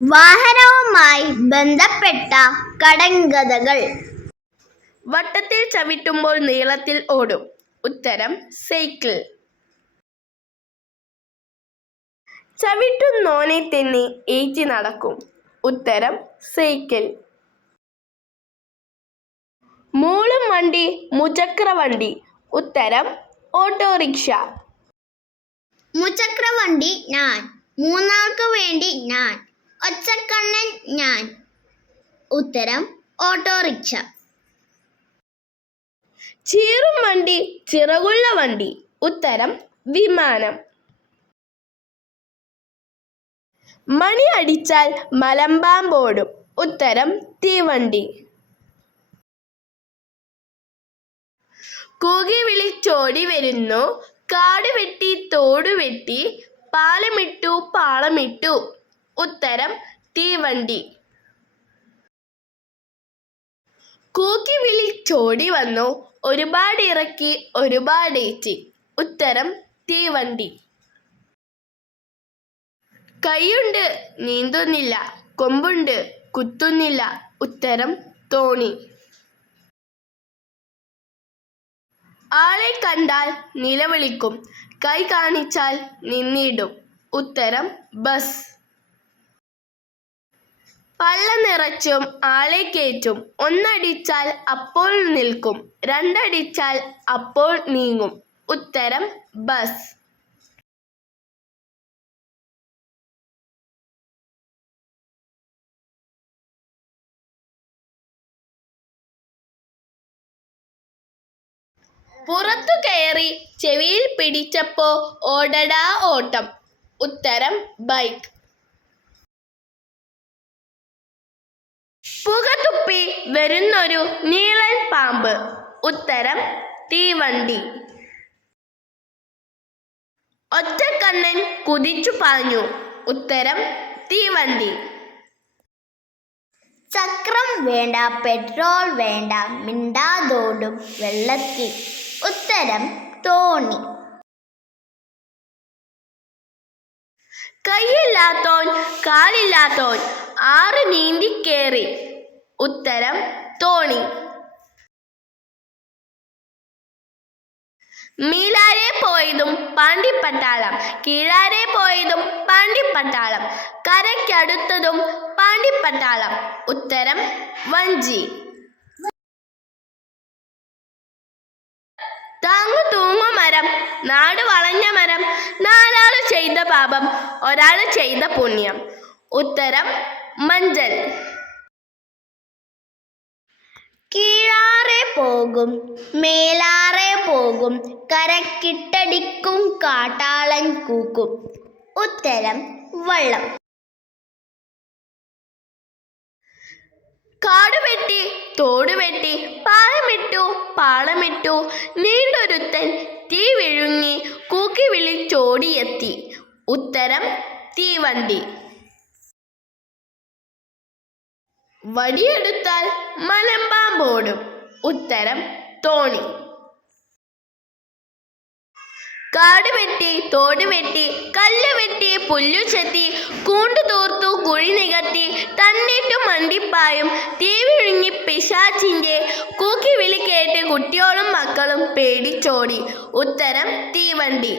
വാഹനവുമായി ബന്ധപ്പെട്ട കടങ്കഥകൾ. വട്ടത്തിൽ ചവിട്ടുമ്പോൾ നീളത്തിൽ ഓടും. ഉത്തരം സൈക്കിൾ. ചവിട്ടുന്നോനെ തന്നെ ഏറ്റി നടക്കും. ഉത്തരം സൈക്കിൾ. മൂളും വണ്ടി മുചക്ര വണ്ടി ഉത്തരം ഓട്ടോറിക്ഷ. മുച്ചക്രവണ്ടി ഞാൻ. മൂന്നാൾക്ക് വേണ്ടി ഞാൻ. ഒച്ചക്കണ്ണൻ ഞാൻ. ഉത്തരം ഓട്ടോറിക്ഷ. ചീറും വണ്ടി ചിറകുള്ള വണ്ടി. ഉത്തരം വിമാനം. മണി അടിച്ചാൽ മലമ്പാമ്പോടും ഉത്തരം തീവണ്ടി. കൂകി വിളിച്ചോടി വരുന്നു. കാട് വെട്ടി തോട് വെട്ടി പാലമിട്ടു പാളമിട്ടു. ഉത്തരം തീവണ്ടി. കൂക്കി ചോടി വന്നു. ഒരുപാട് ഇറക്കി ഒരുപാട് ഏറ്റി. ഉത്തരം തീവണ്ടി. കൈയുണ്ട് നീന്തുന്നില്ല. കൊമ്പുണ്ട് കുത്തുന്നില്ല. ഉത്തരം തോണി. ആളെ കണ്ടാൽ നിലവിളിക്കും. കൈ കാണിച്ചാൽ നിന്നിടും. ഉത്തരം ബസ്. പള്ള നിറച്ചും ആളെ കയറ്റും. ഒന്നടിച്ചാൽ അപ്പോൾ നിൽക്കും രണ്ടടിച്ചാൽ അപ്പോൾ നീങ്ങും. ഉത്തരം ബസ്. പുറത്തു കയറി ചെവിയിൽ പിടിച്ചപ്പോ ഓടടാ ഓട്ടം. ഉത്തരം ബൈക്ക്. പുകതുപ്പി വരുന്നൊരു നീളൻ പാമ്പ്. ഉത്തരം തീവണ്ടി. ഒറ്റക്കണ്ണൻ കുതിച്ചു പാഞ്ഞു. ഉത്തരം തീവണ്ടി. ചക്രം വേണ്ട പെട്രോൾ വേണ്ട മിണ്ടാതോടും വെള്ളത്തിൽ. ഉത്തരം തോണി. കൈയില്ലാത്തോൻ കാലില്ലാത്തോൻ ആറ് നീന്തി കേറി. ഉത്തരം തോണി മീലാരെ പോയതും പാണ്ടിപ്പട്ടാളം കീഴാരെ പോയതും പാണ്ടിപ്പട്ടാളം കരയ്ക്കടുത്തതും പാണ്ടിപ്പട്ടാളം. ഉത്തരം വഞ്ചി. താങ്ങു തൂങ്ങു മരം നാട് വളഞ്ഞ മരം നാലാൾ ചെയ്ത പാപം ഒരാൾ ചെയ്ത പുണ്യം. ഉത്തരം മഞ്ചൽ. കീഴാറെ പോകും മേലാറെ പോകും കരക്കിട്ടടിക്കും കാട്ടാളൻ കൂക്കും. ഉത്തരം വള്ളം. കാട് വെട്ടി തോട് വെട്ടി പാലമിട്ടു പാളമിട്ടു നീണ്ടൊരുത്തൻ തീ വിഴുങ്ങി കൂക്കി വിളിച്ചോടിയെത്തി ഉത്തരം തീവണ്ടി. വടിയെടുത്താൽ മലമ്പാമ്പോടും. ഉത്തരം തോണി. കാട് വെട്ടി തോട് വെട്ടി കല്ല് വെട്ടി പുല്ലു ചെത്തി കൂണ്ടു തൂർത്തു കുഴി നികത്തി തന്നിട്ടു മണ്ടിപ്പായും തീ വിഴുങ്ങി പിശാച്ചിന്റെ കൂക്കി വിളി കേട്ട് കുട്ടിയോളും മക്കളും പേടിച്ചോടി. ഉത്തരം തീവണ്ടി.